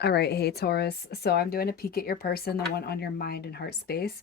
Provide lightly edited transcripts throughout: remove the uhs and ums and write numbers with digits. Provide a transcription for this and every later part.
All right, hey Taurus. So I'm doing a peek at your person, the one on your mind and heart space.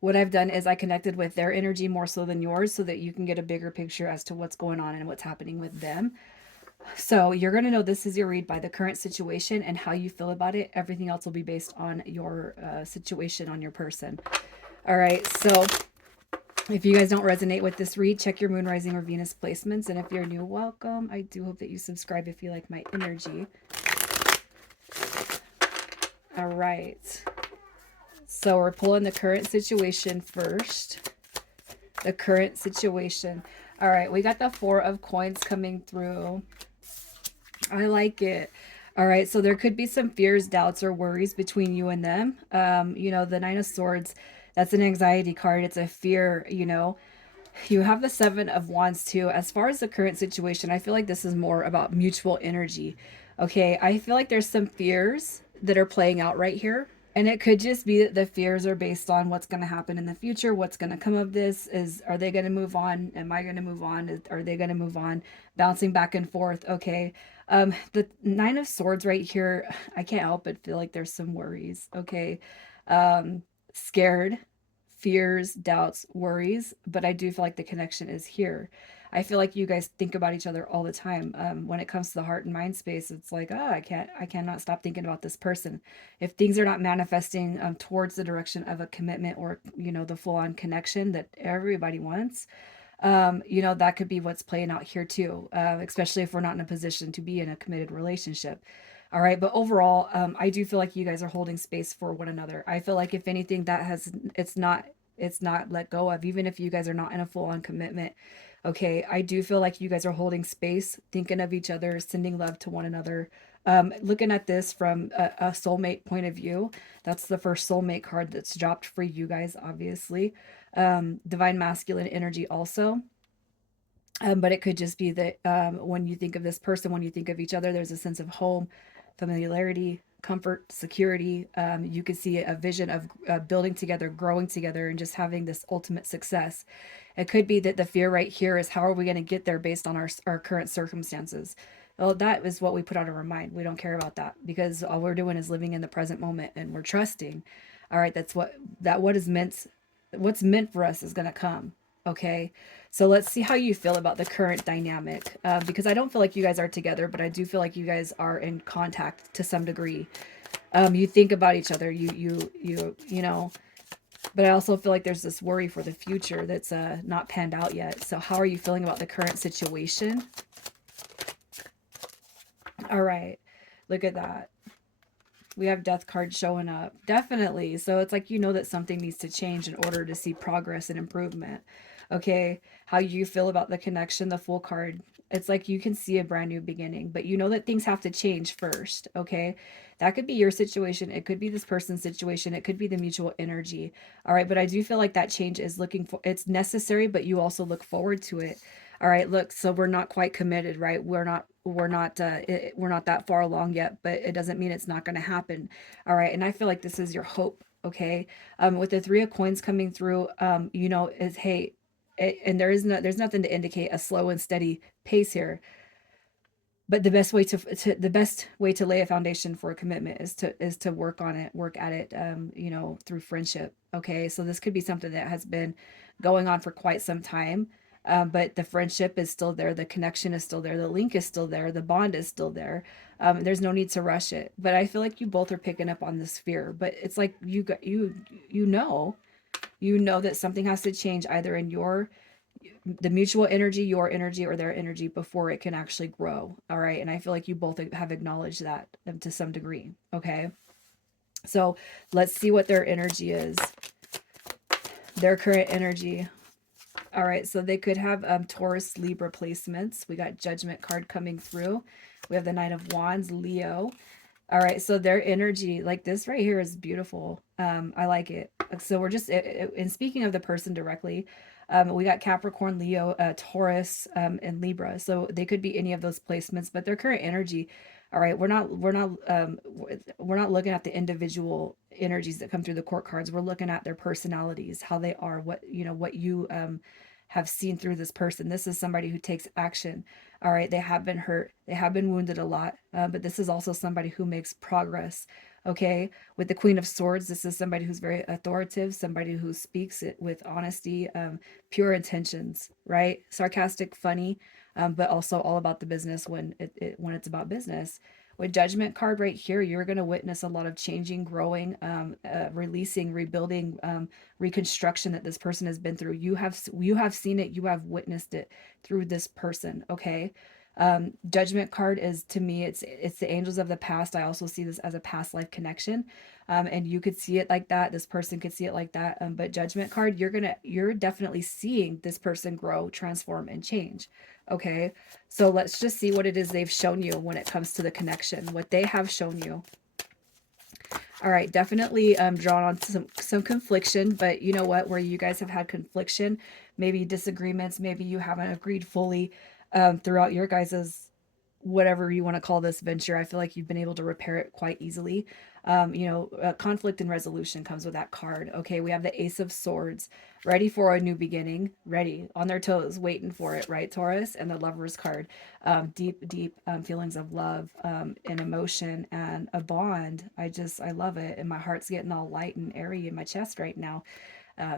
What I've done is I connected with their energy more so than yours so that you can get a bigger picture as to what's going on and what's happening with them. So you're going to know this is your read by the current situation and how you feel about it. Everything else will be based on your situation on your person. All right, so if you guys don't resonate with this read, check your moon, rising, or Venus placements. And if you're new, welcome. I do hope that you subscribe if you like my energy. All right. So we're pulling the current situation first. The current situation. All right, we got the Four of Coins coming through. I like it. All right, so there could be some fears, doubts, or worries between you and them. The Nine of Swords, that's an anxiety card. It's a fear, You have the Seven of Wands too. As far as the current situation, I feel like this is more about mutual energy. Okay, I feel like there's some fears that are playing out right here. And it could just be that the fears are based on what's going to happen in the future, what's going to come of this. Are they going to move on? Am I going to move on? Are they going to move on? Bouncing back and forth. Okay. The Nine of Swords right here, I can't help but feel like there's some worries. Okay. Scared, fears, doubts, worries, but I do feel like the connection is here. I feel like you guys think about each other all the time. When it comes to the heart and mind space, it's like, oh, I cannot stop thinking about this person. If things are not manifesting towards the direction of a commitment or the full on connection that everybody wants, that could be what's playing out here too. Especially if we're not in a position to be in a committed relationship. All right, but overall, I do feel like you guys are holding space for one another. I feel like if anything, it's not let go of, even if you guys are not in a full on commitment. Okay, I do feel like you guys are holding space, thinking of each other, sending love to one another. Looking at this from a soulmate point of view, that's the first soulmate card that's dropped for you guys, obviously. Divine masculine energy also. But it could just be that when you think of this person, when you think of each other, there's a sense of home, familiarity, comfort, security. You could see a vision of building together, growing together, and just having this ultimate success. It could be that the fear right here is how are we going to get there based on our current circumstances. Well, that is what we put out of our mind. We don't care about that because all we're doing is living in the present moment and we're trusting. All right, what is meant. What's meant for us is going to come. Okay, so let's see how you feel about the current dynamic, because I don't feel like you guys are together, but I do feel like you guys are in contact to some degree. You think about each other, but I also feel like there's this worry for the future that's not panned out yet. So how are you feeling about the current situation? All right, look at that. We have death cards showing up. Definitely. So it's like that something needs to change in order to see progress and improvement. Okay. How you feel about the connection, the full card. It's like you can see a brand new beginning, but you know that things have to change first. Okay. That could be your situation. It could be this person's situation. It could be the mutual energy. All right. But I do feel like that change is it's necessary, but you also look forward to it. All right, look, so we're not quite committed, right? We're not that far along yet, but it doesn't mean it's not going to happen. All right, and I feel like this is your hope, okay? With the 3 of coins coming through, is hey, there's nothing to indicate a slow and steady pace here. But the best way to lay a foundation for a commitment is to work on it, work at it, through friendship. Okay, so this could be something that has been going on for quite some time, but the friendship is still there, the connection is still there, the link is still there, the bond is still there. There's no need to rush it. But I feel like you both are picking up on this fear. But it's like you know that something has to change either in the mutual energy, your energy, or their energy before it can actually grow. All right. And I feel like you both have acknowledged that to some degree. Okay. So let's see what their energy is, their current energy. All right. So they could have Taurus, Libra placements. We got Judgment card coming through. We have the Knight of Wands, Leo. All right, so their energy, like this right here, is beautiful. I like it. So we're just, and speaking of the person directly, we got Capricorn, Leo, Taurus, and Libra. So they could be any of those placements, but their current energy. All right, we're not looking at the individual energies that come through the court cards. We're looking at their personalities, how they are, what have seen through this person. This is somebody who takes action. All right, they have been hurt, they have been wounded a lot, but this is also somebody who makes progress. Okay, with the Queen of Swords, this is somebody who's very authoritative, somebody who speaks it with honesty, pure intentions, right? Sarcastic, funny, but also all about the business when when it's about business. With Judgment card right here, you're going to witness a lot of changing, growing, releasing, rebuilding, reconstruction that this person has been through. You have seen it, you have witnessed it through this person. Okay. Judgment card is, to me, it's the angels of the past. I also see this as a past life connection, and you could see it like that. This person could see it like that. But Judgment card, you're definitely seeing this person grow, transform, and change. Okay, so let's just see what it is they've shown you when it comes to the connection, what they have shown you. All right, definitely drawn on some confliction, but you know what? Where you guys have had confliction, maybe disagreements, maybe you haven't agreed fully throughout your guys's whatever you want to call this venture. I feel like you've been able to repair it quite easily. Conflict and resolution comes with that card. Okay, we have the Ace of Swords, ready for a new beginning, ready on their toes, waiting for it, right, Taurus? And the Lover's card, deep feelings of love and emotion and a bond. I love it. And my heart's getting all light and airy in my chest right now.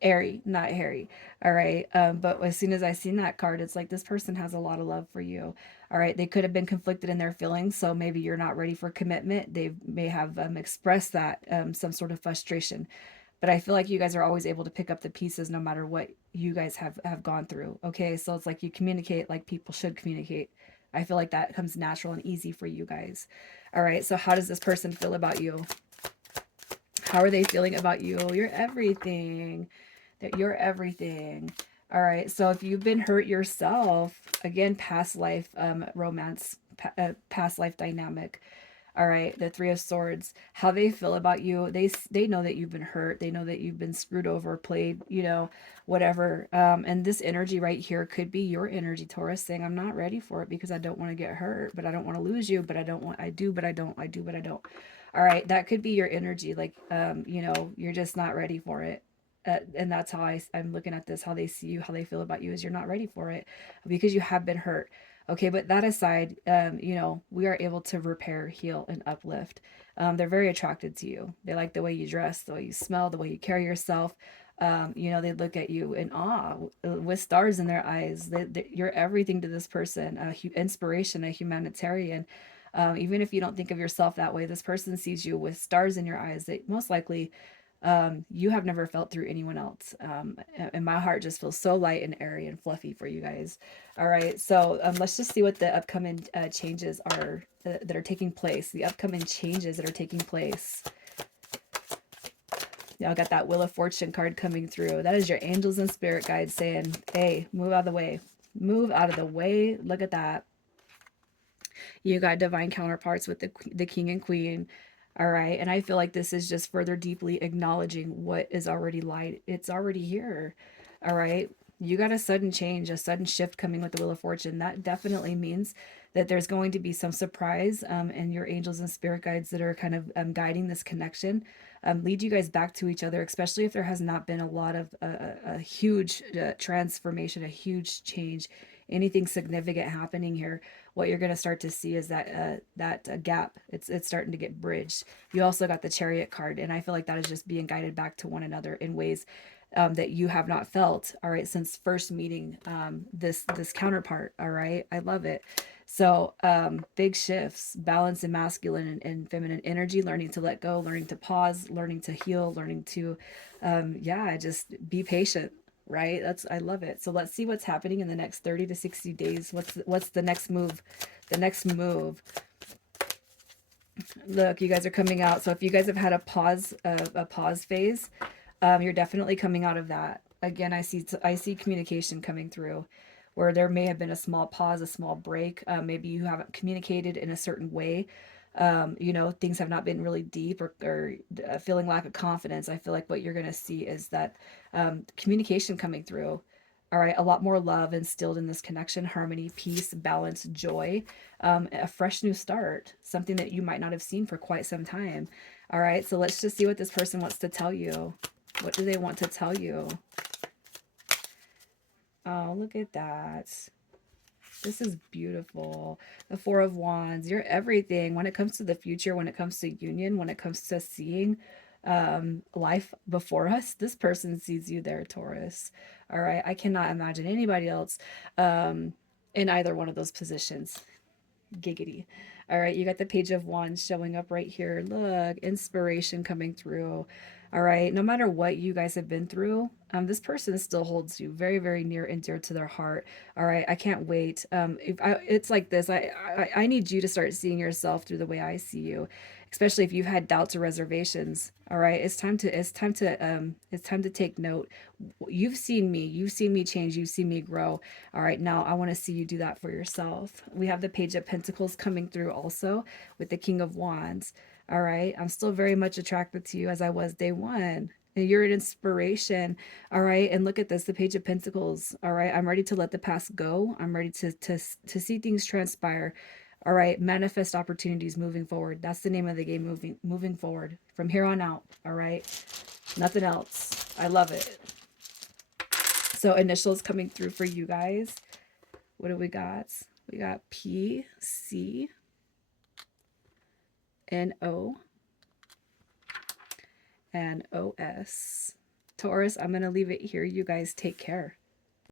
Airy, not hairy. All right. But as soon as I seen that card, it's like this person has a lot of love for you. All right. They could have been conflicted in their feelings. So maybe you're not ready for commitment. They may have expressed that some sort of frustration. But I feel like you guys are always able to pick up the pieces no matter what you guys have gone through. Okay. So it's like you communicate like people should communicate. I feel like that comes natural and easy for you guys. All right. So how does this person feel about you? How are they feeling about you? You're everything. That you're everything. All right. So if you've been hurt yourself, again, past life romance, past life dynamic. All right, the Three of Swords. How they feel about you? They know that you've been hurt. They know that you've been screwed over, played, whatever. And this energy right here could be your energy, Taurus, saying, "I'm not ready for it because I don't want to get hurt, but I don't want to lose you, but I don't want. I do, but I don't. I do, but I don't." All right, that could be your energy. Like, you're just not ready for it. And that's how I'm looking at this. How they see you, how they feel about you, is you're not ready for it because you have been hurt. Okay, but that aside, we are able to repair, heal, and uplift. They're very attracted to you. They like the way you dress, the way you smell, the way you carry yourself. They look at you in awe with stars in their eyes. You're everything to this person, inspiration, a humanitarian. Even if you don't think of yourself that way, this person sees you with stars in your eyes that most likely you have never felt through anyone else. And my heart just feels so light and airy and fluffy for you guys. All right, so let's just see what the upcoming changes are that are taking place. The upcoming changes that are taking place. Y'all got that Wheel of Fortune card coming through. That is your angels and spirit guides saying, hey, move out of the way. Move out of the way. Look at that. You got divine counterparts with the king and queen. All right. And I feel like this is just further deeply acknowledging what is already light. It's already here. All right. You got a sudden change, a sudden shift coming with the Wheel of Fortune. That definitely means that there's going to be some surprise, and your angels and spirit guides that are kind of guiding this connection lead you guys back to each other, especially if there has not been a lot of a huge transformation, a huge change, anything significant happening here. What you're going to start to see is that gap. It's starting to get bridged. You also got the Chariot card, and I feel like that is just being guided back to one another in ways that you have not felt, all right, since first meeting this counterpart. All right, I love it. So big shifts, balance in masculine and feminine energy, learning to let go, learning to pause, learning to heal, learning to just be patient. Right, I love it. So let's see what's happening in the next 30 to 60 days. What's the next move? The next move. Look, you guys are coming out. So if you guys have had a pause phase, you're definitely coming out of that. Again, I see communication coming through, where there may have been a small pause, a small break. Maybe you haven't communicated in a certain way. Things have not been really deep, or feeling lack of confidence. I feel like what you're going to see is that communication coming through. All right, a lot more love instilled in this connection, harmony, peace, balance, joy, a fresh new start, something that you might not have seen for quite some time. All right, so let's just see what this person wants to tell you. What do they want to tell you? Oh, look at that. This is beautiful. The Four of Wands. You're everything when it comes to the future, when it comes to union, when it comes to seeing life before us. This person sees you there, Taurus. All right. I cannot imagine anybody else in either one of those positions. Giggity. All right, you got the Page of Wands showing up right here. Look, inspiration coming through. All right, no matter what you guys have been through, this person still holds you very, very near and dear to their heart. All right, I can't wait. It's like this. I need you to start seeing yourself through the way I see you, especially if you've had doubts or reservations. All right, it's time to take note. You've seen me change, you've seen me grow. All right, now I want to see you do that for yourself. We have the Page of Pentacles coming through also with the King of Wands. All right, I'm still very much attracted to you as I was day one. And you're an inspiration. All right, and look at this, the Page of Pentacles. All right, I'm ready to let the past go. I'm ready to see things transpire. All right, manifest opportunities moving forward. That's the name of the game, moving forward from here on out. All right, nothing else. I love it. So initials coming through for you guys. What do we got? We got P, C, N, O, and O, S. Taurus, I'm going to leave it here. You guys take care.